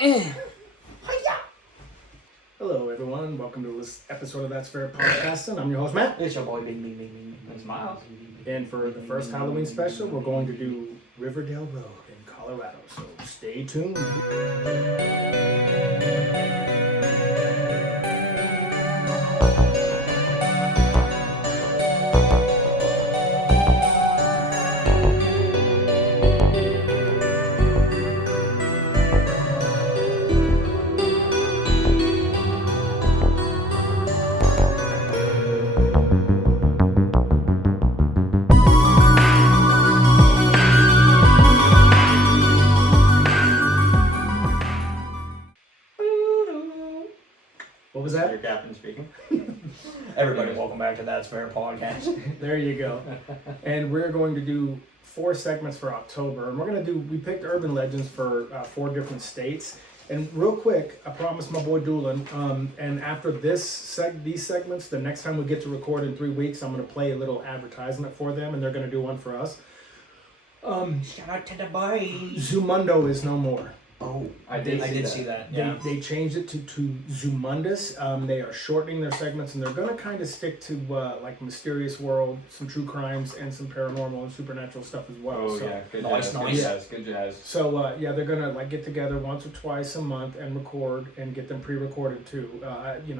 Hello, everyone. Welcome to this episode of That's Fair Podcasting. I'm your host, Matt. It's your boy, Bing, Bing, Bing, Bing. It's Myles. And for the first Halloween special, we're going to do Riverdale Road in Colorado. So stay tuned. What was Your that? captain speaking. Everybody, welcome back to That's Fair Podcast. There you go. And we're going to do 4 segments for October. And we picked urban legends for 4 different states. And real quick, I promised my boy Doolin, and after these segments, the next time we get to record in 3 weeks, I'm going to play a little advertisement for them, and they're going to do one for us. Shout out to the boys. Zumundo is no more. Oh, I did see that. Yeah. They changed it to Zumundus. They are shortening their segments, and they're going to kind of stick to like Mysterious World, some true crimes, and some paranormal and supernatural stuff as well. Oh so, yeah, good Nice, jazz, nice. good jazz, good jazz. So they're gonna like get together once or twice a month and record and get them pre-recorded too.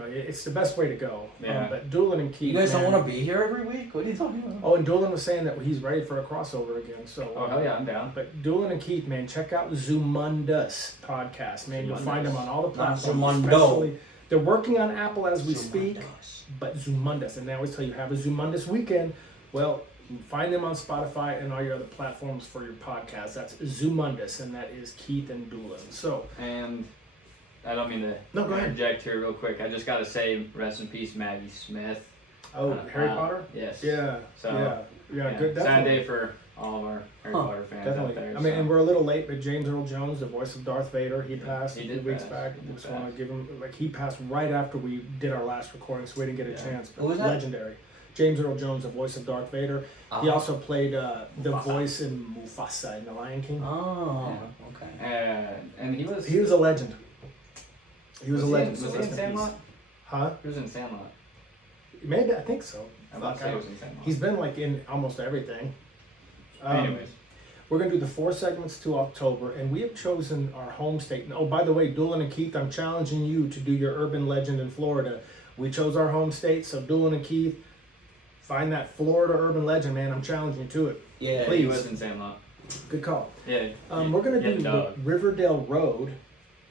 It's the best way to go. Yeah. But Doolin and Keith. You guys don't man- want to be here every week? What are you talking about? Oh, and Doolin was saying that he's ready for a crossover again. So. Oh hell yeah, I'm down. But Doolin and Keith, man, check out Zumundus podcast, man. You'll find them on all the platforms. Zumundo. Especially, they're working on Apple as we speak, but Zumundus, and they always tell you have a Zumundus weekend. Well, you can find them on Spotify and all your other platforms for your podcast. That's Zumundus, and that is Keith and Doolin. So, And I don't mean to No, go ahead. interject here real quick. I just gotta say, rest in peace, Maggie Smith. Harry Potter. Yes. Yeah. So yeah. Good. sad Definitely. day for all of our Harry Potter fans out Definitely. there. I mean, and we're a little late, but James Earl Jones, the voice of Darth Vader, he passed He a few did weeks pass. back. He did Just want pass. to give him, he passed right after we did our last recording, so we didn't get a Yeah. chance. But Who was that? legendary. James Earl Jones, the voice of Darth Vader. He also played the Mufasa. voice in Mufasa in The Lion King. Oh, Yeah. okay. And he was. He was a legend. He was a legend. Was so he rest in in Sandlot? peace. Huh? He was in Sandlot. Maybe, I think so. I thought Fuck, he was in Sandlot. He's been like in almost everything. Anyways. We're going to do the 4 segments to October, and we have chosen our home state. And, oh, by the way, Doolin and Keith, I'm challenging you to do your urban legend in Florida. We chose our home state, so Doolin and Keith, find that Florida urban legend, man. I'm challenging you to it. Yeah. Please. He was in Sandlot. Good call. Yeah. We're going to Yeah, do the dog. Riverdale Road,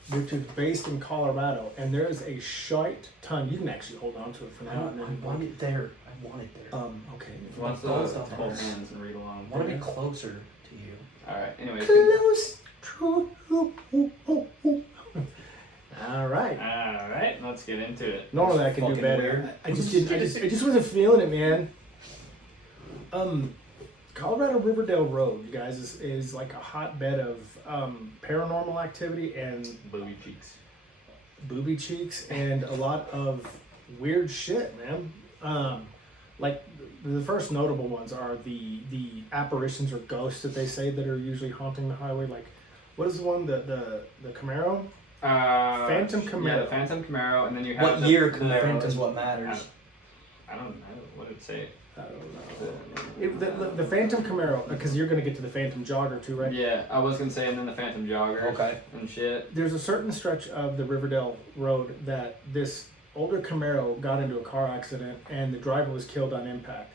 which is based in Colorado, and there is a shite ton. You can actually hold on to it for I now. And then, want it there. I want it there. Okay. He wants to Close hold the hands and read along. I want to be closer to you. Alright, anyways. Close to. All right. Alright, let's get into it. Normally I can do Fucking better. weird. I just didn't. I just wasn't feeling it, man. Colorado Riverdale Road, you guys, is like a hotbed of paranormal activity and Booby cheeks. booby cheeks and a lot of weird shit, man. Like the first notable ones are the apparitions or ghosts that they say that are usually haunting the highway. Like, what is the one? The Camaro? Phantom Camaro. Yeah, the Phantom Camaro, and then you have What year the Camaro Phantom- is what matters. I don't know what did it say. I don't know. The Phantom Camaro, because you're gonna get to the Phantom Jogger too, right? Yeah, I was gonna say, and then the Phantom Jogger. Okay. And shit. There's a certain stretch of the Riverdale Road that this older Camaro got into a car accident and the driver was killed on impact.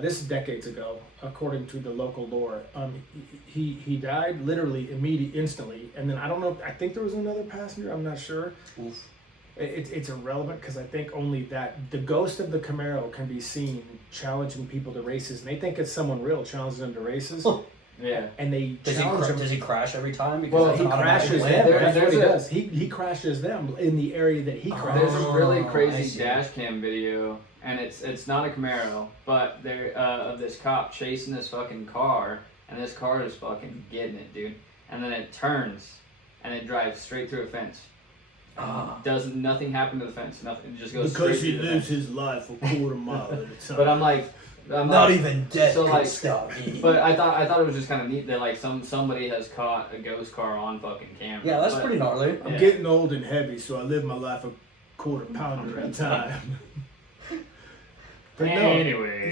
This is decades ago, according to the local lore. He died literally instantly, and then I don't know. I think there was another passenger. I'm not sure. Oof. It's irrelevant because I think only that the ghost of the Camaro can be seen challenging people to races, and they think it's someone real challenging them to races. Yeah. And they Does challenge him. he crash every time? Because Well, that's he an automatic crashes land, them. right? That's what he There's a- does. He crashes them in the area that he crashes. There's a really Oh, I crazy see. dash cam video, and it's not a Camaro, but they're of this cop chasing this fucking car, and this car is fucking getting it, dude. And then it turns, and it drives straight through a fence. Nothing happened to the fence. Nothing. It just goes Because straight he through the lives fence. his life a quarter mile at a time. But I'm like, Not even death so, could like, stop me. But I thought it was just kind of neat that like somebody has caught a ghost car on fucking camera. Yeah, that's But- pretty gnarly. I'm Yeah. getting old and heavy, so I live my life a quarter pounder at a time. But no, Anyway.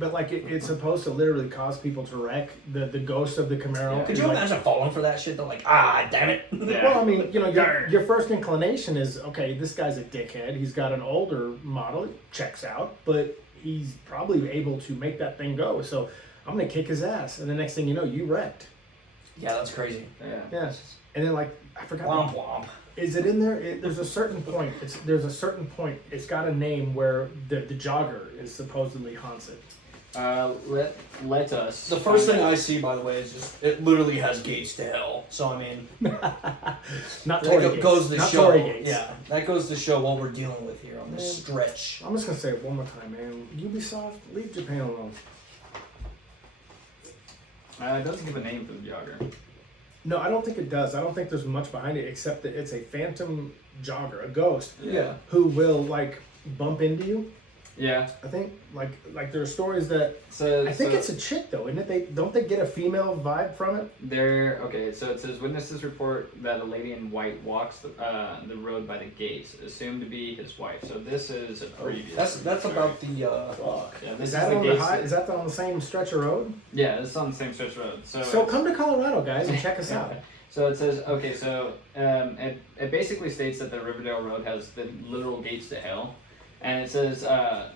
but like it's supposed to literally cause people to wreck the ghost of the Camaro. Yeah. Could is you like- imagine falling for that shit? They're like, ah, damn it. Yeah. Well, I mean, you know, your first inclination is, okay, this guy's a dickhead. He's got an older model, it checks out, but he's probably able to make that thing go. So I'm gonna kick his ass, and the next thing you know, you wrecked. Yeah, that's crazy. Yeah. Yes, and then like I forgot. Womp womp. Is it in there? There's a certain point. There's a certain point. It's got a name where the jogger is supposedly haunted. Let us. The first thing I see, by the way, is just it literally has gates to hell. So I mean, Not that Tory gates. goes to Not show. Tory gates. Yeah, that goes to show what we're dealing with here on this stretch. I'm just gonna say it one more time, man. Ubisoft, leave Japan alone. It doesn't give a name for the jogger. No, I don't think it does. I don't think there's much behind it except that it's a phantom jogger, a ghost, Yeah. who will like bump into you. Yeah. I think like there are stories that So I think it's a chick though, isn't it? Don't they get a female vibe from it? Okay, so it says witnesses report that a lady in white walks the road by the gates, assumed to be his wife. So this is a previous. That's about the. Fuck. Yeah, this Is that the on the gates high? that- is that on the same stretch of road? Yeah, this is on the same stretch road. So So come to Colorado, guys, and check us out. So it says, okay, so it basically states that the Riverdale Road has the literal gates to hell. And it says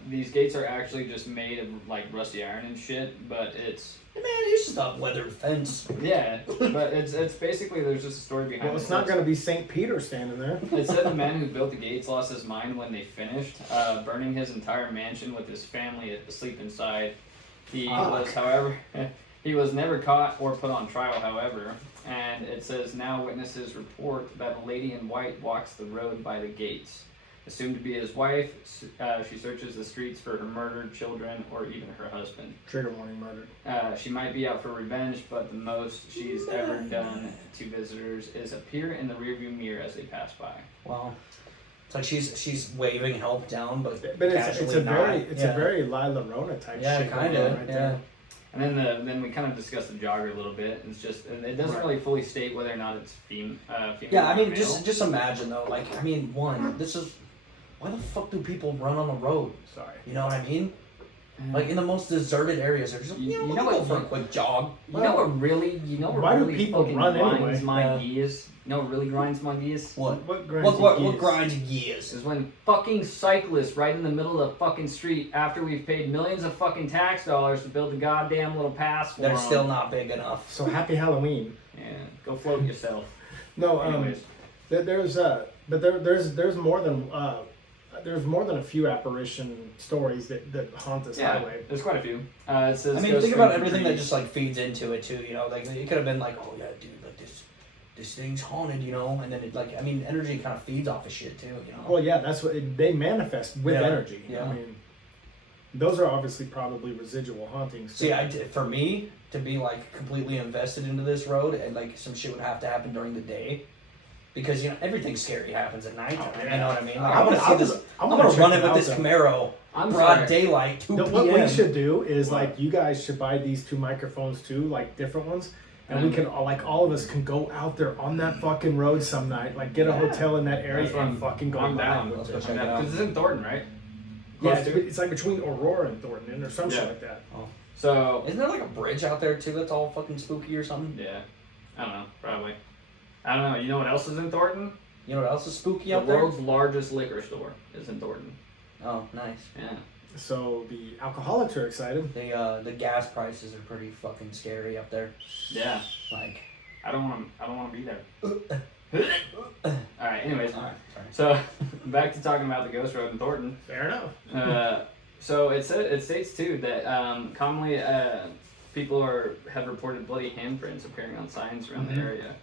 these gates are actually just made of like rusty iron and shit, but it's Man, it's just a weathered fence. yeah, but it's basically there's just a story behind Well, it. it's not going to be St. Peter standing there. It said the man who built the gates lost his mind when they finished, burning his entire mansion with his family asleep inside. He was, however, he was never caught or put on trial, however. And it says now witnesses report that a lady in white walks the road by the gates. Assumed to be his wife, she searches the streets for her murdered children or even her husband. Trigger warning murdered. She might be out for revenge, but the most she's ever done to visitors is appear in the rearview mirror as they pass by. Wow. It's like she's waving help down, but But casually it's a not. a very Lila Rona type Yeah, shit. kind going on of. right Yeah. there. And then we kind of discussed the jogger a little bit. It's just it doesn't Right. really fully state whether or not it's female. Yeah, I or mean, male. just imagine though. Like, I mean, this is why the fuck do people run on the road? Sorry. You know what I mean? Like in the most deserted areas, they're just You you know know, go what- for a quick jog. You know what really Why do really people fucking run grinds anyway? my Yeah. gears? You know what really grinds my gears? What? What grinds What your gears? grinds your gears? Is when fucking cyclists right in the middle of the fucking street after we've paid millions of fucking tax dollars to build a goddamn little pass for They're 'em. still not big enough. So happy Halloween. Yeah, go float yourself. No, Anyways. there's more than a few apparition stories that haunt this Yeah, highway. there's quite a few. It says I mean, ghost think about scream everything that trees. just like feeds into it too. You know, like it could have been like, oh yeah, dude, like this thing's haunted. You know, and then it like, I mean, energy kind of feeds off of shit too. You know. Well, yeah, that's what they manifest with Yeah, energy. yeah. I mean, those are obviously probably residual hauntings. See, for me to be like completely invested into this road, and like some shit would have to happen during the day, because you know everything scary happens at night. Oh, You yeah. know what I mean? Like, I'm gonna I'm gonna check run it it with out, this though. Camaro, I'm broad sorry. daylight, 2 p.m. What we should do is What? like you guys should buy these two microphones too, like different ones, and we can all of us can go out there on that fucking road some night, like get a hotel in that area That's what and fucking go I'm live down. with Let's it. go check it out. Because it's in Thornton, right? Yeah, Close it's, to? it's like between Aurora and Thornton, or some shit Yeah. like that. So Isn't there like a bridge out there too that's all fucking spooky or something? yeah, I don't know, probably. I don't know. You know what else is in Thornton? You know what else is spooky The out there? world's largest liquor store is in Thornton. Oh, nice. Yeah. So the alcoholics are excited. The gas prices are pretty fucking scary up there. Yeah. Like, I don't want to be there. All right. Anyways, alright, sorry. so back to talking about the ghost road in Thornton. Fair enough. So it states too that commonly people have reported bloody handprints appearing on signs around the area.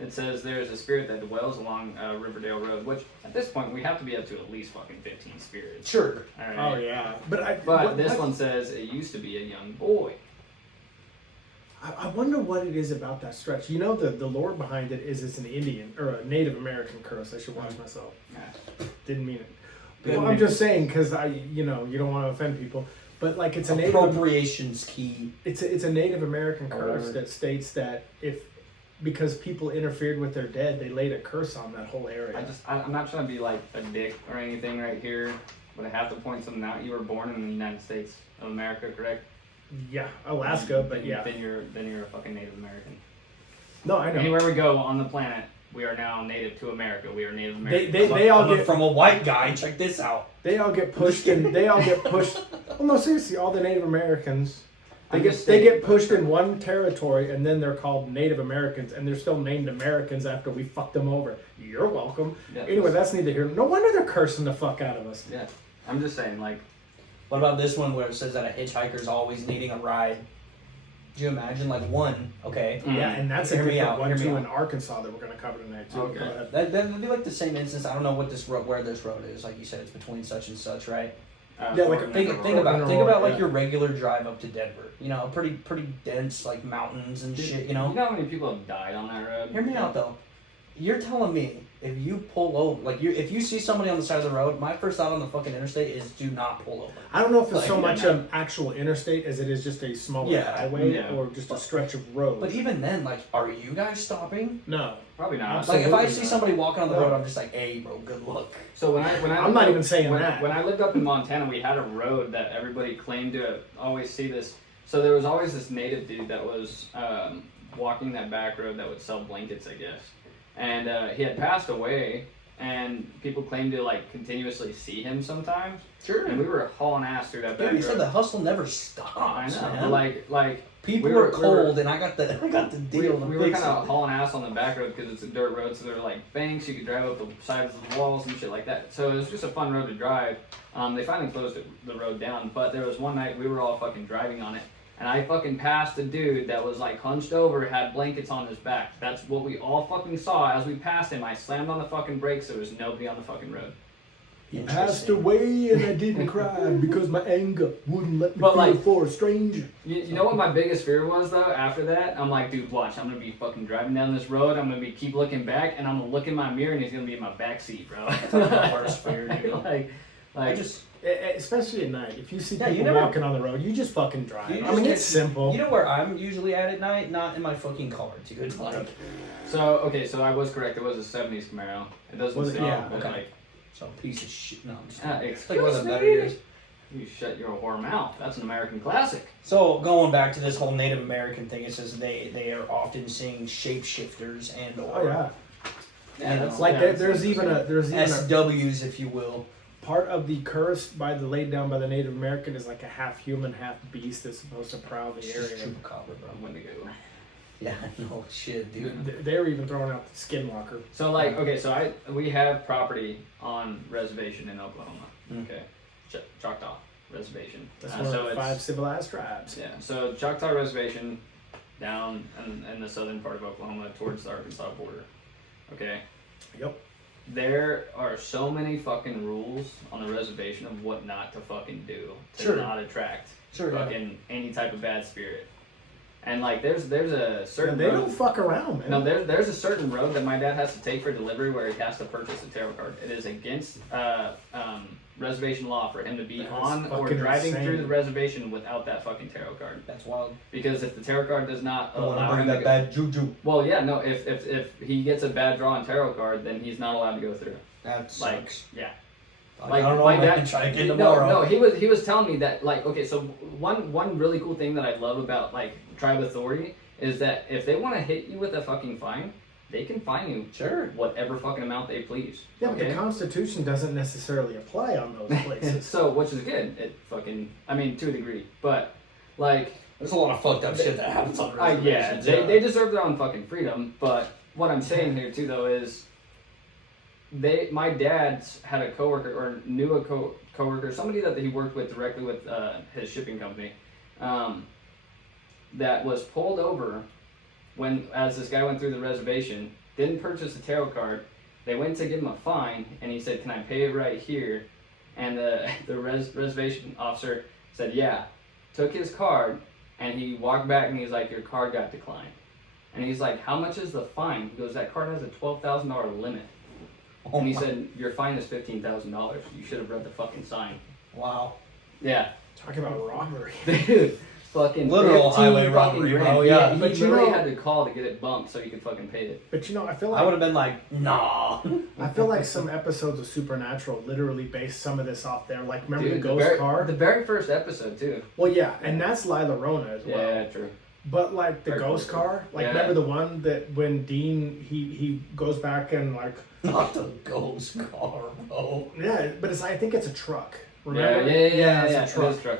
It says there is a spirit that dwells along Riverdale Road, which at this point we have to be up to at least fucking 15 spirits. Sure. All right. Oh yeah, But this one says it used to be a young boy. I wonder what it is about that stretch. You know, the lore behind it is it's an Indian or a Native American curse. I should watch myself. Yeah. Didn't mean it. Good Well, I'm name. just saying because you don't want to offend people. But like it's a Native Appropriation's key. it's a Native American curse Word. that states that because people interfered with their dead, they laid a curse on that whole area. I'm not trying to be like a dick or anything right here, but I have to point something out. You were born in the United States of America, correct? Yeah, Alaska, but yeah. Then you're a fucking Native American. No, I know. Anywhere we go on the planet, we are now native to America. We are Native American. They all Coming get from a white guy. Check this out. They all get pushed and they all get pushed. Well, no, seriously, all the Native Americans, they get pushed in one territory, and then they're called Native Americans, and they're still named Americans after we fucked them over. You're welcome. Yeah. Anyway, that's neither here. No wonder they're cursing the fuck out of us. Yeah, I'm just saying, like, What about this one where it says that a hitchhiker's always needing a ride? Do you imagine, like, one, okay. Yeah, and that's a Hear me different out, one hear me too out. in Arkansas that we're going to cover tonight too. Okay. Go ahead. That'd be like the same instance. I don't know what this where this road is. Like you said, it's between such and such, right? Yeah, like Think Fort about Mineral, like yeah. your regular drive up to Denver. You know, pretty dense, like mountains and shit. You know. You know how many people have died on that road? Hear me out though. You're telling me if you pull over, like if you see somebody on the side of the road, my first thought on the fucking interstate is do not pull over. I don't know if it's so Like, much an actual interstate as it is just a smaller Yeah, highway yeah. or just a stretch of road. But even then, like, are you guys stopping? No. Probably not. Like, if I Absolutely see not. somebody walking on the No. road, I'm just like, hey, bro, good luck. So when I I'm lived not up- even saying when, that. When I lived up in Montana, we had a road that everybody claimed to always see this. So there was always this native dude that was walking that back road that would sell blankets, I guess. And he had passed away, and people claimed to like continuously see him sometimes. Sure. And we were hauling ass through that back Dude, he road. said the hustle never I stops, know. man. Like People we were were cold, and I got the we deal. were kind of hauling ass on the back road because it's a dirt road, so there were like banks you could drive up the sides of the walls and shit like that. So it was just a fun road to drive. They finally closed the road down, but there was one night we were all fucking driving on it, and I fucking passed a dude that was like hunched over, had blankets on his back. That's what we all fucking saw as we passed him. I slammed on the fucking brakes. There was nobody on the fucking road. He passed away and I didn't cry because my anger wouldn't let me But, feel like- for a stranger. You know what my biggest fear was though? After that, I'm like, dude, watch. I'm gonna be fucking driving down this road. I'm gonna keep looking back, and I'm gonna look in my mirror, and he's gonna be in my back seat, bro. my worst fear, dude. like, I just, Especially at night. If you see Yeah, you people never- walking on the road, you just fucking drive. You I just mean, get- it's simple. you know where I'm usually at night? Not in my fucking car, dude. Like, so okay, so I was correct. It was a '70s Camaro. It doesn't Was it? say, Yeah, but okay. like, some piece of shit. No, I'm just excuse like one of the better me? years. You shut your whore mouth. That's an American classic. So going back to this whole Native American thing, it says they are often seeing shapeshifters and or Oh yeah. Yeah, that's Like yeah, there's even a SWs, if you will. part of the curse laid down by the Native American is like a half human, half beast that's supposed to prowl the area. Chupacabra, bro. I'm gonna go. Yeah, no shit, dude. They were even throwing out the skinwalker. So like, okay, so we have property on reservation in Oklahoma. Mm. Okay, Choctaw Reservation. That's one so of the it's 5 civilized tribes. yeah. So Choctaw Reservation, down in the southern part of Oklahoma towards the Arkansas border. Okay. Yep. There are so many fucking rules on the reservation of what not to fucking do to Sure. not attract Sure, yeah. fucking any type of bad spirit. And like there's a certain They road, don't fuck around, man. no there's a certain road that my dad has to take for delivery where he has to purchase a tarot card. It is against reservation law for him to be That is on or fucking driving insane. through the reservation without that fucking tarot card. That's wild. Because if the tarot card does not I want to allow bring him to that go, bad juju. well, yeah, no. If he gets a bad draw on tarot card, then he's not allowed to go through. That Like, sucks. yeah. I don't know. my Man, dad. try to get No, tomorrow. he was telling me that like okay, so one really cool thing that I love about like tribe authority is that if they want to hit you with a fucking fine, they can fine you Sure. whatever fucking amount they please. Yeah, but the okay? Constitution doesn't necessarily apply on those places. So which is good. It fucking I mean to a degree, but like. There's a lot of fucked up shit that happens on Yeah, reservations. they deserve their own fucking freedom. But what I'm saying here too, though, is my dad's had a coworker or knew a coworker, somebody that he worked with directly with his shipping company, that was pulled over as this guy went through the reservation, didn't purchase a tarot card. They went to give him a fine, and he said, "Can I pay it right here?" And the reservation officer said, "Yeah." Took his card. And he walked back and he's like, "Your card got declined." And he's like, "How much is the fine?" He goes, "That card has a $12,000 limit." And he said, "Your fine is $15,000. You should have read the fucking sign." Wow. Yeah. Talking about robbery. Dude, fucking Literal 15 highway fucking robbery, grand. bro, yeah. He But you literally know- had to call to get it bumped so he could fucking pay it. But you know, I feel I would like have been like, nah. I feel like some episodes of Supernatural literally based some of this off there. Like, remember Dude, the ghost car? The very first episode too. Well, yeah, and that's Lila Rona as well. Yeah, true. But like the Very ghost cool. car, like Yeah. remember the one that when Dean he goes back and like Not the ghost car, bro. yeah, but it's I think it's a truck. Yeah, Remember? yeah, it's a truck. It is truck.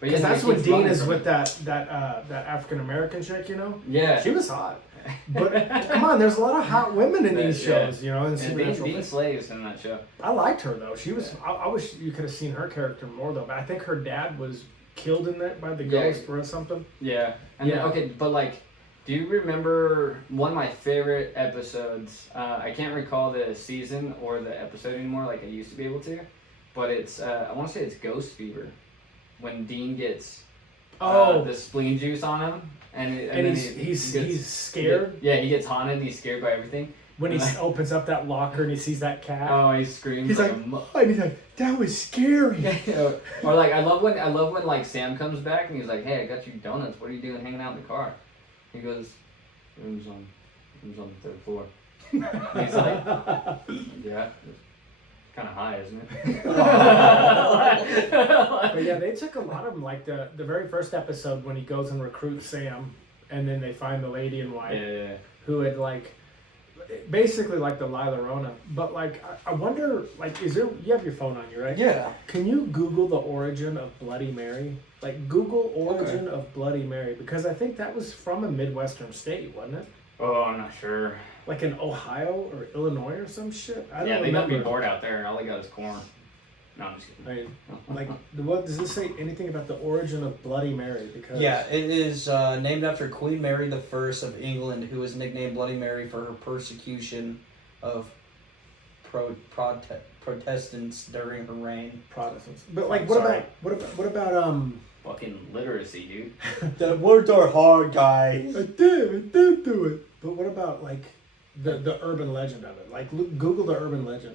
But Because yeah, that's he when keeps Dean running is from with it. that African American chick, you know. Yeah. She was hot. But come on, there's a lot of hot women in these Yeah. shows, you know. In And Dean, Supernatural. Dean slays in that show. I liked her though. She was. I wish you could have seen her character more though. But I think her dad was killed in that by the Yeah. ghost or something. Yeah. And Yeah. Then, okay, but like, do you remember one of my favorite episodes? I can't recall the season or the episode anymore, like I used to be able to. But it's I want to say it's Ghost Fever, when Dean gets the spleen juice on him, and And then he's scared Yeah, he gets haunted. He's scared by everything. when he opens up that locker and he sees that cat. Oh, he screams. He's like, and he's like, that was scary. or like I love when like Sam comes back and he's like, hey, I got you donuts. What are you doing hanging out in the car? He goes, room's on the third floor. And he's like, yeah, it's kind of high, isn't it? But yeah, they took a lot of them. Like the very first episode when he goes and recruits Sam, and then they find the lady in white Yeah. who had like basically like the Lila Rona. But like I wonder, like, is there? You have your phone on you, right? Yeah. Can you Google the origin of Bloody Mary? Like Google origin of Bloody Mary, because I think that was from a Midwestern state, wasn't it? Oh, I'm not sure. Like in Ohio or Illinois or some shit. I don't Yeah, they remember. must be bored out there. All they got is corn. No, I'm just kidding. I mean, like, what does this say anything about the origin of Bloody Mary? Because Yeah, it is named after Queen Mary I of England, who was nicknamed Bloody Mary for her persecution of Protestants during her reign. Protestants. But like, I'm what sorry. about Fucking literacy, dude. The words are hard, guys. I did do it. But what about like the urban legend of it? Like, Google the urban legend,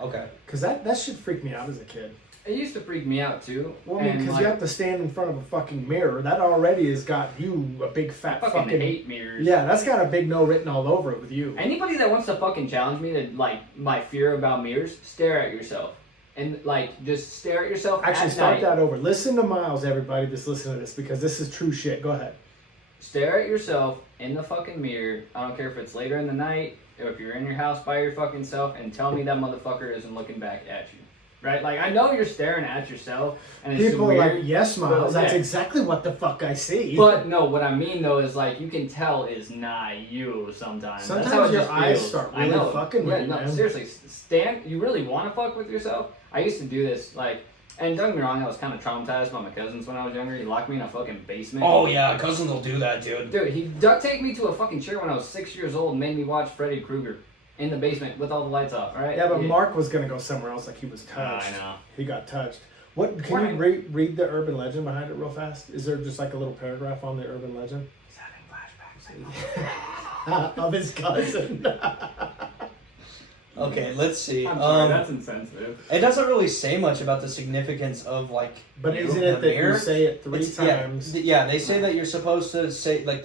Okay. because that shit freaked me out as a kid. It used to freak me out too. Well, I mean, because you have to stand in front of a fucking mirror. That already has got you a big fat fucking fucking. hate mirrors. Yeah, that's got a big no written all over it with you. Anybody that wants to fucking challenge me to like my fear about mirrors, stare at yourself. And like just stare at yourself. Actually, at start night. that over. Listen to Myles, everybody that's listening to this, because this is true shit. Go ahead. Stare at yourself in the fucking mirror. I don't care if it's later in the night or if you're in your house by your fucking self, and tell me that motherfucker isn't looking back at you. Right? Like, I know you're staring at yourself, and it's People are weird. like, yes, Myles, but, that's yeah. exactly what the fuck I see. But no, what I mean though is like you can tell is not you sometimes. That's how Sometimes it your just eyes feels. start I really know. fucking with Yeah, you, no, man. seriously, stand. You really want to fuck with yourself? I used to do this like, and don't get me wrong, I was kind of traumatized by my cousins when I was younger. He locked me in a fucking basement. Oh yeah, cousins will do that, dude. Dude, he duct taped me to a fucking chair when I was 6 years old and made me watch Freddy Krueger in the basement with all the lights off, right? yeah, but Mark was gonna go somewhere else, like he was touched. I know. He got touched. What can you read the urban legend behind it real fast? Is there just like a little paragraph on the urban legend He's having flashbacks. of his cousin? Okay, let's see. I'm sorry, that's insensitive. It doesn't really say much about the significance of like. But you, isn't the it that you mirror. say it three It's- times? Yeah, they say that you're supposed to say like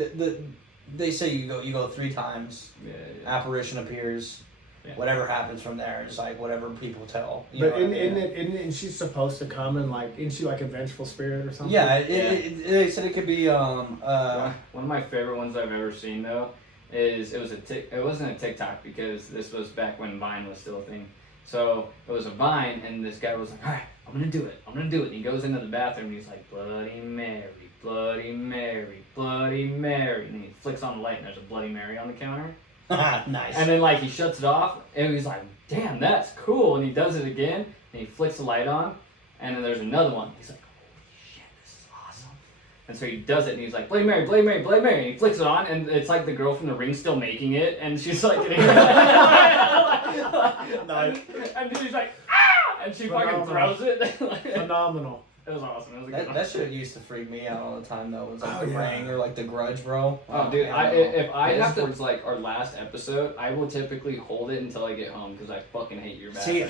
they say you go 3 times. Yeah. Apparition appears. Yeah. Whatever happens from there is like whatever people tell. You But know what I mean? isn't she supposed to come and like, isn't she like a vengeful spirit or something? Yeah, they said it could be One of my favorite ones I've ever seen though is it wasn't a TikTok because this was back when Vine was still a thing. So it was a Vine and this guy was like, all right, I'm gonna do it. And he goes into the bathroom and he's like, Bloody Mary, Bloody Mary, Bloody Mary. And then he flicks on the light and there's a Bloody Mary on the counter. nice. And then like he shuts it off and he's like, damn, that's cool. And he does it again and he flicks the light on and then there's another one. He's like, holy shit, this is awesome. And so he does it and he's like, Bloody Mary, Bloody Mary, Bloody Mary. And he flicks it on and it's like the girl from The Ring still making it and she's like getting Nice. and she's like, ah! And she fucking Phenomenal. throws it. Phenomenal. It was awesome. It was a good one. That shit used to freak me out all the time though. It was like Oh, the yeah. Ring or like the Grudge, bro. Oh, dude! hell no. If I This have to, is- it's like our last episode. I will typically hold it until I get home because I fucking hate your back. See,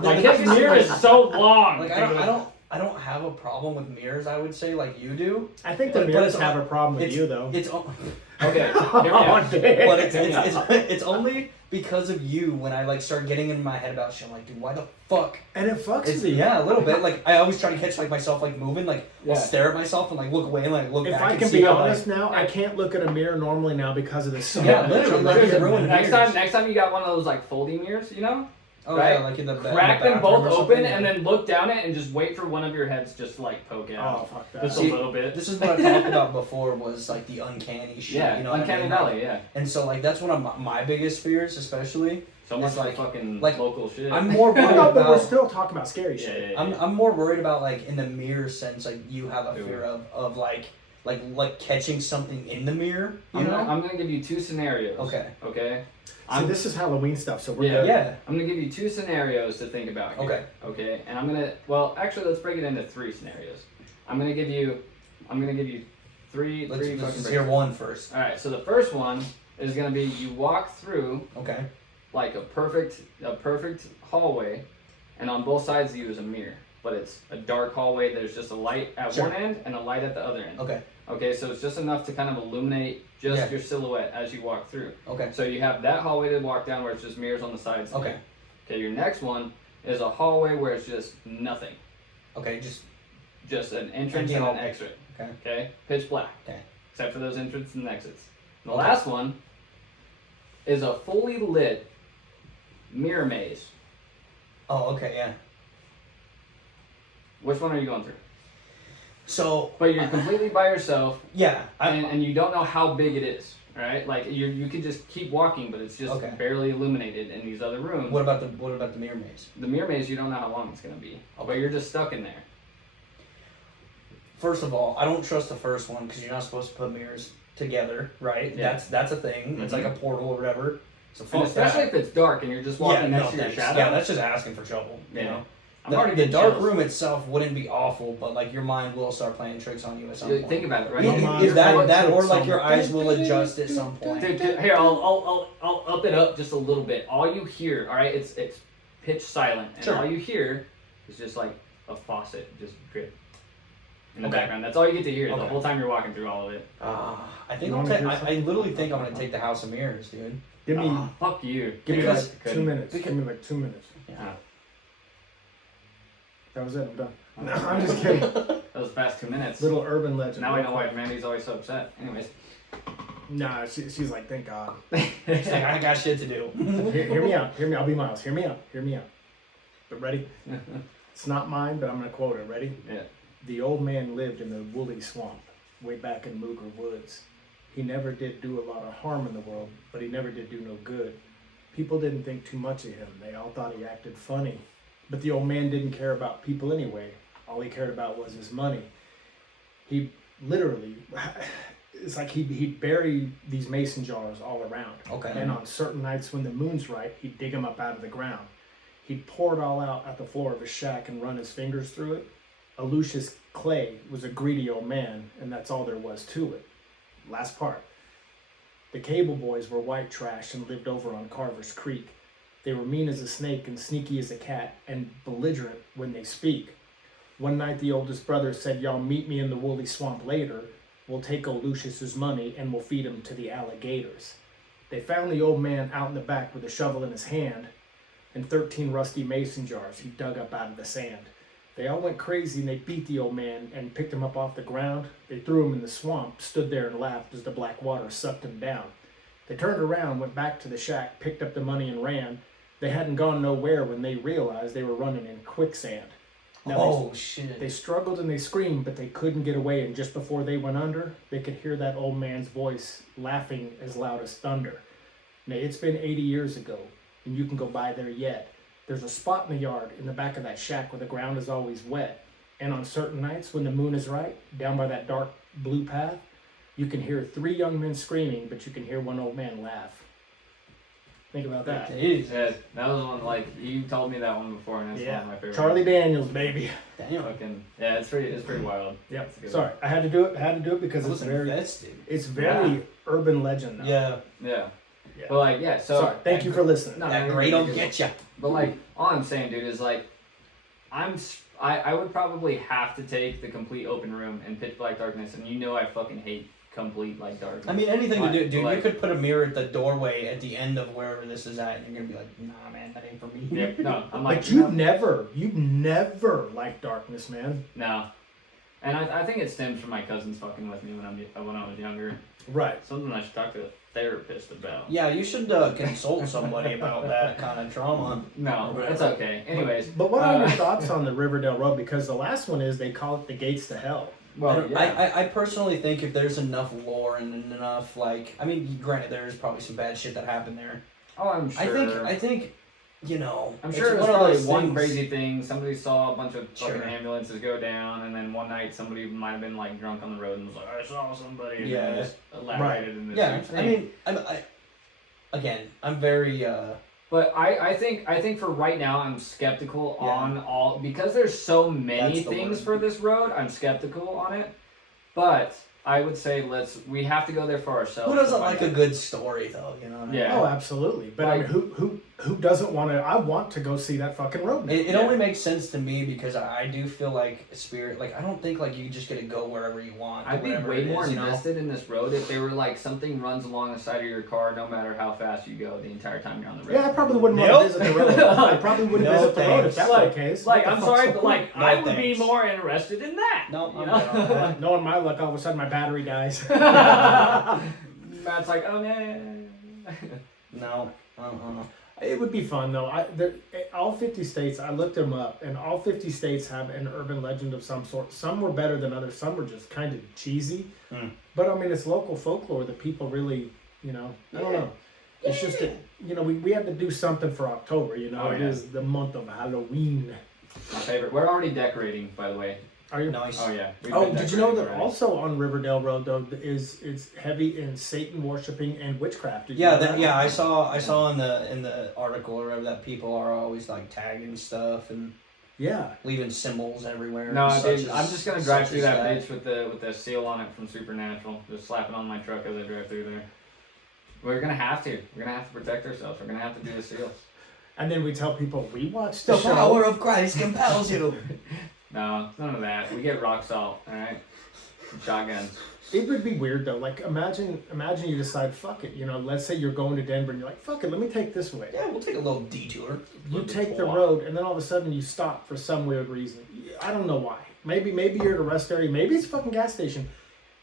Like his mirror is so long. like I don't I don't have a problem with mirrors. I would say like you do. I think the But mirrors it's- have a problem with you though. It's Okay. Oh, damn. but it's only because of you when I like start getting in my head about shit. I'm like, dude, why the fuck? And it fucks It's, with you. yeah, a little bit. Like I always try to catch like myself like moving, like Yeah. I'll stare at myself and like look away and like look If back. I and can see be how, honest like, now, I can't look at a mirror normally now because of this. Yeah, literally, like, it's ruined Next mirrors. time you got one of those like folding mirrors, you know, oh right? yeah, like in the crack in the them both bathroom or open something. and then look down it and just wait for one of your heads just to like poke Oh, out, fuck that. just See, a little bit. This is what I talked about before was like the uncanny shit. Yeah, you know what I uncanny mean? valley. Yeah, And so like that's one of my biggest fears, especially. so much It's like like- fucking like, local shit. I'm more worried No, but we're about. still talking about scary yeah, shit. yeah, yeah. I'm more worried about like in the mirror sense, like you have a Ooh. fear of like catching something in the mirror. You know? I'm gonna give you two scenarios. Okay. Okay. So this is Halloween stuff, so we're Yeah. good. Yeah. I'm gonna give you two scenarios to think about here. Okay. Okay. And I'm gonna actually let's break it into three scenarios. I'm gonna give you three Let's fucking just breaks. hear one first. All right. So the first one is gonna be you walk through Okay. like a perfect hallway, and on both sides of you is a mirror, but it's a dark hallway. There's just a light at Sure. one end and a light at the other end. Okay. Okay, so it's just enough to kind of illuminate just Yeah. your silhouette as you walk through. Okay. So you have that hallway to walk down where it's just mirrors on the sides. Okay. Okay, your next one is a hallway where it's just nothing, Okay. just an entrance Empty and an hallway. exit. Okay. Okay, pitch black. Okay. Except for those entrances and exits. The Okay. last one is a fully lit mirror maze. Oh, okay. Yeah. Which one are you going through? So. But you're completely by yourself, Yeah. and you don't know how big it is. Right? Like you could just keep walking, but it's just Okay. barely illuminated in these other rooms. What about the mirror maze? The mirror maze, you don't know how long it's gonna be, but you're just stuck in there. First of all, I don't trust the first one because you're not supposed to put mirrors together, right? Yeah. That's a thing. It's like a portal or whatever. So And fuck especially that. if it's dark and you're just walking next to your thanks. shadow. Yeah, that's just asking for trouble. You Yeah. know. I'm already The getting dark chills. room itself wouldn't be awful, but like your mind will start playing tricks on you at some point. Think about it, right? My mind Is that plays or tricks like on your me. eyes will adjust at some point? Dude, here, I'll up it up just a little bit. All you hear, all right, it's pitch silent, and Sure. all you hear is just like a faucet just drip in the Okay. background. That's all you get to hear the Okay. whole time you're walking through all of it. I think You I'll wanna take. hear I something? literally think I'm gonna take the House of Mirrors, dude. Give me, Fuck you. give me because- like 2 minutes. Give me like 2 minutes. Yeah. That was it. I'm done. No, I'm just kidding. That was fast 2 minutes. Little urban legend. Now I real know why quick. Randy's always so upset. Anyways. Nah, she's like, thank God. It's like I got shit to do. Hear me out. Hear me. I'll be Myles. Hear me out. Hear me out. But ready? It's not mine, but I'm gonna quote it. Ready? Yeah. The old man lived in the woolly swamp, way back in Mooger Woods. He never did do a lot of harm in the world, but he never did do no good. People didn't think too much of him. They all thought he acted funny. But the old man didn't care about people anyway. All he cared about was his money. He literally, it's like he'd bury these mason jars all around. Okay. And on certain nights when the moon's right, he'd dig them up out of the ground. He'd pour it all out at the floor of his shack and run his fingers through it. Lucius Clay was a greedy old man, and that's all there was to it. Last part. The Cable Boys were white trash and lived over on Carver's Creek. They were mean as a snake and sneaky as a cat and belligerent when they speak. One night the oldest brother said, "Y'all meet me in the woolly swamp later. We'll take old Lucius's money and we'll feed him to the alligators." They found the old man out in the back with a shovel in his hand and 13 rusty mason jars he dug up out of the sand. They all went crazy and they beat the old man and picked him up off the ground. They threw him in the swamp, stood there and laughed as the black water sucked him down. They turned around, went back to the shack, picked up the money and ran. They hadn't gone nowhere when they realized they were running in quicksand. Now Oh shit. they struggled and they screamed, but they couldn't get away, and just before they went under, they could hear that old man's voice laughing as loud as thunder. Now, it's been 80 years ago, and you can go by there yet. There's a spot in the yard in the back of that shack where the ground is always wet, and on certain nights when the moon is right, down by that dark blue path, you can hear 3 young men screaming, but you can hear one old man laugh. Think about that. Jeez. Yeah, that was one, like, you told me that one before, and it's one of my Yeah, favorite. Charlie Daniels, baby. Damn. Fucking, yeah, it's pretty wild. Yeah, It's a good sorry, I had to do it. I had to do it because I it's was very, invested. it's very urban legend. Though. Yeah. one. Yeah. Yeah. But, like, yeah, so. Sorry, thank you for listening. No, That no, great you're will good. get ya. But, like, all I'm saying, dude, is, like, I would probably have to take the complete open room and pitch black darkness, and you know I fucking hate complete like darkness. I mean, anything to do, dude. Like, you could put a mirror at the doorway at the end of wherever this is at, and you're gonna be like, nah, man, that ain't for me. yeah, no, I'm like, But you've never liked darkness, man. no. And I think it stems from my cousins fucking with me when I was younger. Right. Something I should talk to a therapist about. Yeah, you should consult somebody about that kind of trauma. No, it's okay. Anyways. But what are your thoughts on the Riverdale Road? Because the last one is they call it the gates to hell. Well, yeah. I personally think if there's enough lore and enough, like, I mean, granted, there's probably some bad shit that happened there. Oh, I'm sure. I think, you know, I'm sure it was probably one crazy thing. Somebody saw a bunch of fucking ambulances go down, and then one night somebody might have been like drunk on the road and was like, "I saw somebody." And then just elaborated in this. Yeah, huge thing. I mean, I'm very. But I think for right now I'm skeptical on all because there's so many things for this road. I'm skeptical on it, but I would say we have to go there for ourselves. Who doesn't like a good story though? You know what I mean? Yeah. Oh, absolutely. But I mean, who doesn't want to? I want to go see that fucking road. It only makes sense to me because I do feel like Spirit. Like I don't think like you just get to go wherever you want. I'd be way more invested in this road if they were like something runs along the side of your car no matter how fast you go the entire time you're on the road. Yeah, I probably wouldn't want to visit the road. I probably wouldn't visit the road if that were the case. Like, I'm sorry, but like, No, I would be more interested in that. No, you I'm know? good on that. Knowing my luck, all of a sudden my battery dies. Matt's like, oh man. No. It would be fun though. All 50 states, I looked them up, and all 50 states have an urban legend of some sort. Some were better than others. Some were just kind of cheesy. But I mean, it's local folklore that people really, you know, I don't know. It's just that, you know, we had to do something for October. You know, it is the month of Halloween. My favorite. We're already decorating, by the way. Are you? Nice. Oh yeah. Did you know that also on Riverdale Road though is heavy in Satan worshiping and witchcraft? Did you know that? I saw in the article or whatever that people are always like tagging stuff and leaving symbols everywhere. No, dude, as, I'm just gonna drive through that bitch with the seal on it from Supernatural. Just slap it on my truck as I drive through there. We're gonna have to. We're gonna have to protect ourselves. We're gonna have to do the seals. And then we tell people we watched the show. The power of Christ compels you. No, none of that. We get rock salt, alright? Shotguns. It would be weird though. Like imagine you decide, fuck it. You know, let's say you're going to Denver and you're like, fuck it, let me take this way. Yeah, we'll take a little detour. You take the road and then all of a sudden you stop for some weird reason. I don't know why. Maybe you're at a rest area. Maybe it's a fucking gas station.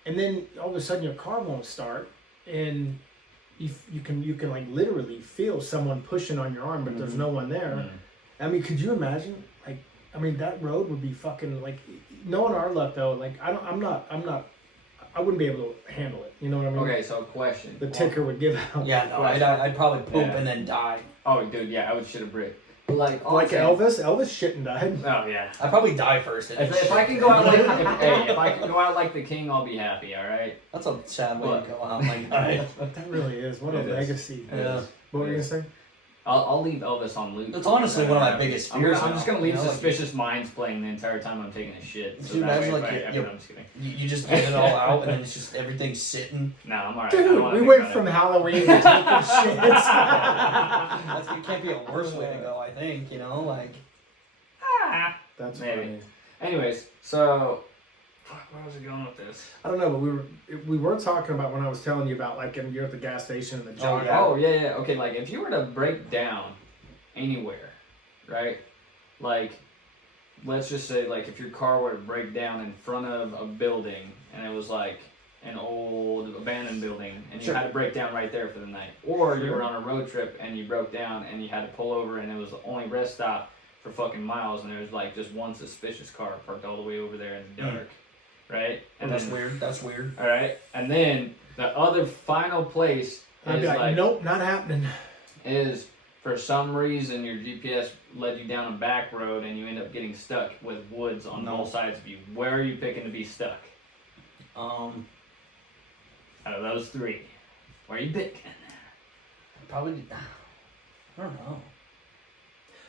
And then all of a sudden your car won't start and you can like literally feel someone pushing on your arm, but there's no one there. I mean, could you imagine? Like, I mean, that road would be fucking like, knowing our luck though. Like, I wouldn't be able to handle it. You know what I mean? Okay, so question. The ticker would give out. Yeah, no, I'd probably poop and then die. Oh, dude, yeah, I would shit a brick. Like Elvis shit and died. Oh yeah. I'd probably die first. If I can go out like if I can go out like the king, I'll be happy. All right. That's a sad way to go out. My God. That really is. What a legacy. Yeah. What were you gonna say? I'll leave Elvis on loop. It's honestly one of my biggest fears. I'm just gonna leave Suspicious Minds playing the entire time I'm taking a shit. Can you imagine I'm just kidding. You just get it all out and then it's just everything's sitting. No, I'm alright. Dude, we went from Halloween to taking shits. It can't be a worse way to go, I think, you know, like. That's maybe. funny. Anyways, so where was it going with this? I don't know, but we were talking about when I was telling you about like you're at the gas station and the jog. Oh yeah. Okay, like if you were to break down anywhere, right? Like, let's just say like if your car were to break down in front of a building and it was like an old abandoned building and you had to break down right there for the night, or you were on a road trip and you broke down and you had to pull over and it was the only rest stop for fucking miles and there was like just one suspicious car parked all the way over there in the dark. Right? And that's weird. That's weird. All right. And then the other final place I'd be like, nope, not happening. Is for some reason your GPS led you down a back road and you end up getting stuck with woods on both sides of you. Where are you picking to be stuck? Out of those three, where are you picking? Probably. I don't know.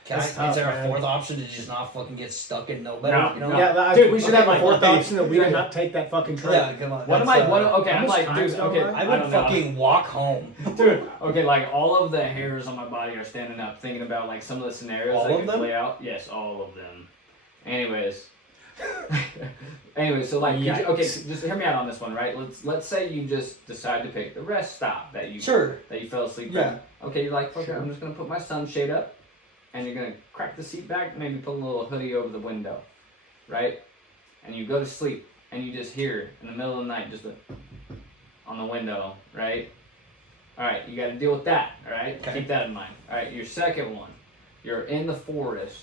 Is tough, there man. a fourth option to just not fucking get stuck in nowhere? No, you know? no. Yeah, Dude, we should have a fourth option that we did not take that fucking trip. Yeah, come on. Okay, how I'm much like, time's dude, going okay, on? I would fucking walk home. Dude, okay, like all of the hairs on my body are standing up thinking about like some of the scenarios All that of could them? play out. Yes, all of them. Anyways. So like, Yikes. okay, just hear me out on this one, right? Let's say you just decide to pick the rest stop that you fell asleep Yeah. at. Okay, you're like, fuck it, Sure. I'm just gonna put my sunshade up, and you're gonna crack the seat back, maybe put a little hoodie over the window, right? And you go to sleep, and you just hear in the middle of the night just on the window, right? All right, you got to deal with that. All right, Okay. keep that in mind. All right, your second one, you're in the forest,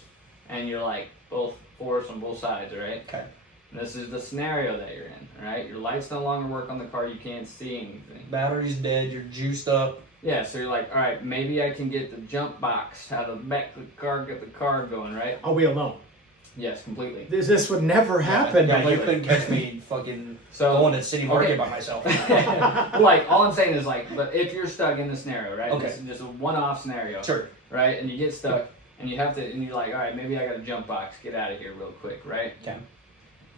and you're like both forest on both sides, all right? Okay. And this is the scenario that you're in, all right? Your lights no longer work on the car, you can't see anything. Battery's dead. You're juiced up. Yeah, so you're like, all right, maybe I can get the jump box out of the back of the car, get the car going, right? Are we alone? Yes, completely. This would never happen. Yeah, you Like, couldn't catch me fucking So going to City Market okay. by myself. Like, all I'm saying is like, but if you're stuck in the scenario, right? Okay. This is just a one-off scenario. Sure. Right? And you get stuck, and you have to, and you're like, all right, maybe I got a jump box, get out of here real quick, right? Okay.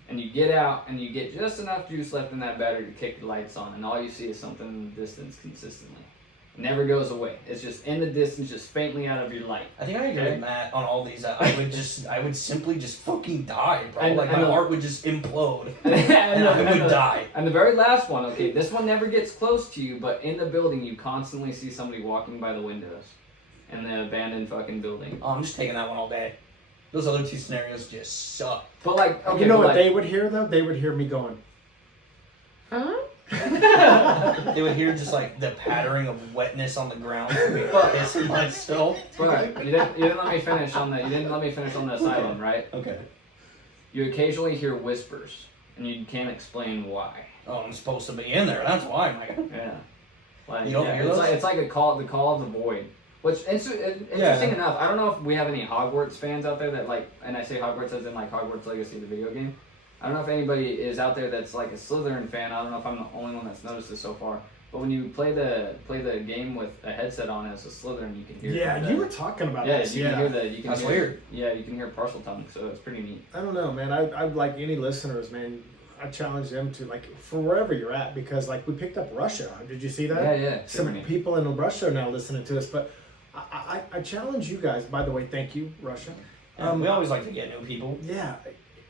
And you get out, and you get just enough juice left in that battery to kick the lights on, and all you see is something in the distance consistently. It never goes away. It's just in the distance, just faintly out of your light. I think I agree Okay. with Matt on all these. I would simply just fucking die, bro. And- Like and my the- heart would just implode, and and I would die. And the very last one, okay, this one never gets close to you, but in the building, you constantly see somebody walking by the windows in the abandoned fucking building. Oh, I'm just taking that one all day. Those other two scenarios just suck. But like, okay, you know but what like, they would hear though? They would hear me going. Huh? They would hear just like the pattering of wetness on the ground from me pissing myself. But you didn't let me finish on the asylum, right? Okay. You occasionally hear whispers, and you can't explain why. Oh, I'm supposed to be in there. That's why, man. Yeah. Like, You don't yeah, hear it's those? like the call of the void. Which interesting enough, I don't know if we have any Hogwarts fans out there that like, and I say Hogwarts as in like Hogwarts Legacy, the video game. I don't know if anybody is out there that's like a Slytherin fan. I don't know if I'm the only one that's noticed this so far. But when you play the game with a headset on as a Slytherin, you can hear. Yeah, you were talking about Yeah, this. you can hear the. You can That's hear, weird. Yeah, you can hear parcel tongue, so it's pretty neat. I don't know, man. I'd like any listeners, man. I challenge them to like for wherever you're at because like we picked up Russia. Did you see that? Yeah. Some Germany. people in Russia are now listening to us, but I challenge you guys. By the way, thank you, Russia. We always like to get new people. Yeah,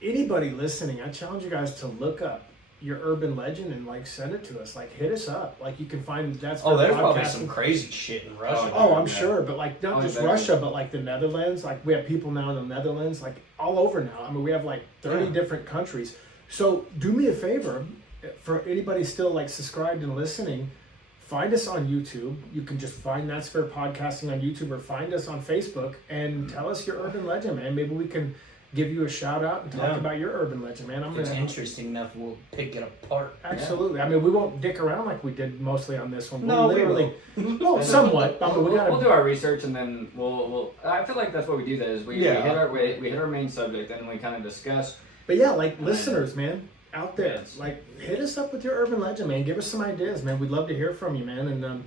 anybody listening, I challenge you guys to look up your urban legend and like send it to us. Like hit us up. Like you can find that's for Oh, there's probably podcasting. some crazy shit in Russia. Oh, I'm Yeah. sure, but like not Oh, just exactly. Russia, but like the Netherlands. Like we have people now in the Netherlands, like all over now. I mean, we have like 30 Yeah. different countries. So do me a favor, for anybody still like subscribed and listening, find us on YouTube. You can just find That's Fair Podcasting on YouTube or find us on Facebook and tell us your urban legend, man. Maybe we can give you a shout out and talk Yeah. about your urban legend, man. I'm If it's gonna interesting enough, we'll pick it apart. absolutely. I mean, we won't dick around like we did mostly on this one. No, We'll we literally, well, somewhat. I mean, we gotta We'll do our research and then we'll. I feel like that's what we do. That is we Yeah. we hit our main subject and we kind of discuss. But yeah, like listeners, man, out there, Yes. like hit us up with your urban legend, man. Give us some ideas, man. We'd love to hear from you, man. And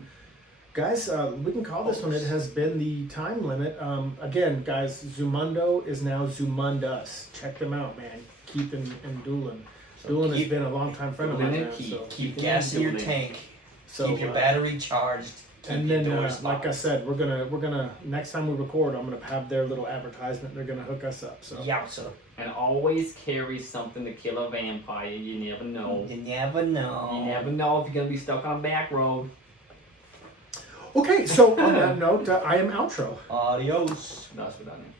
guys, we can call this one. It has been the time limit. Again, guys, Zumundo is now Zumundus. Check them out, man. Keith and Doolin. So Doolin has keep- been a long-time friend of mine Doolin now. and Keith. So, Keep gas in your tank. so Keep your battery charged. Keep and your then, doors like I locked. said, we're gonna next time we record, I'm gonna have their little advertisement. They're gonna hook us up. So Yeah, so And always carry something to kill a vampire. You never know. you never know. You never know if you're gonna be stuck on a back road. okay. So on that note, I am outro. Adios. That's what I mean.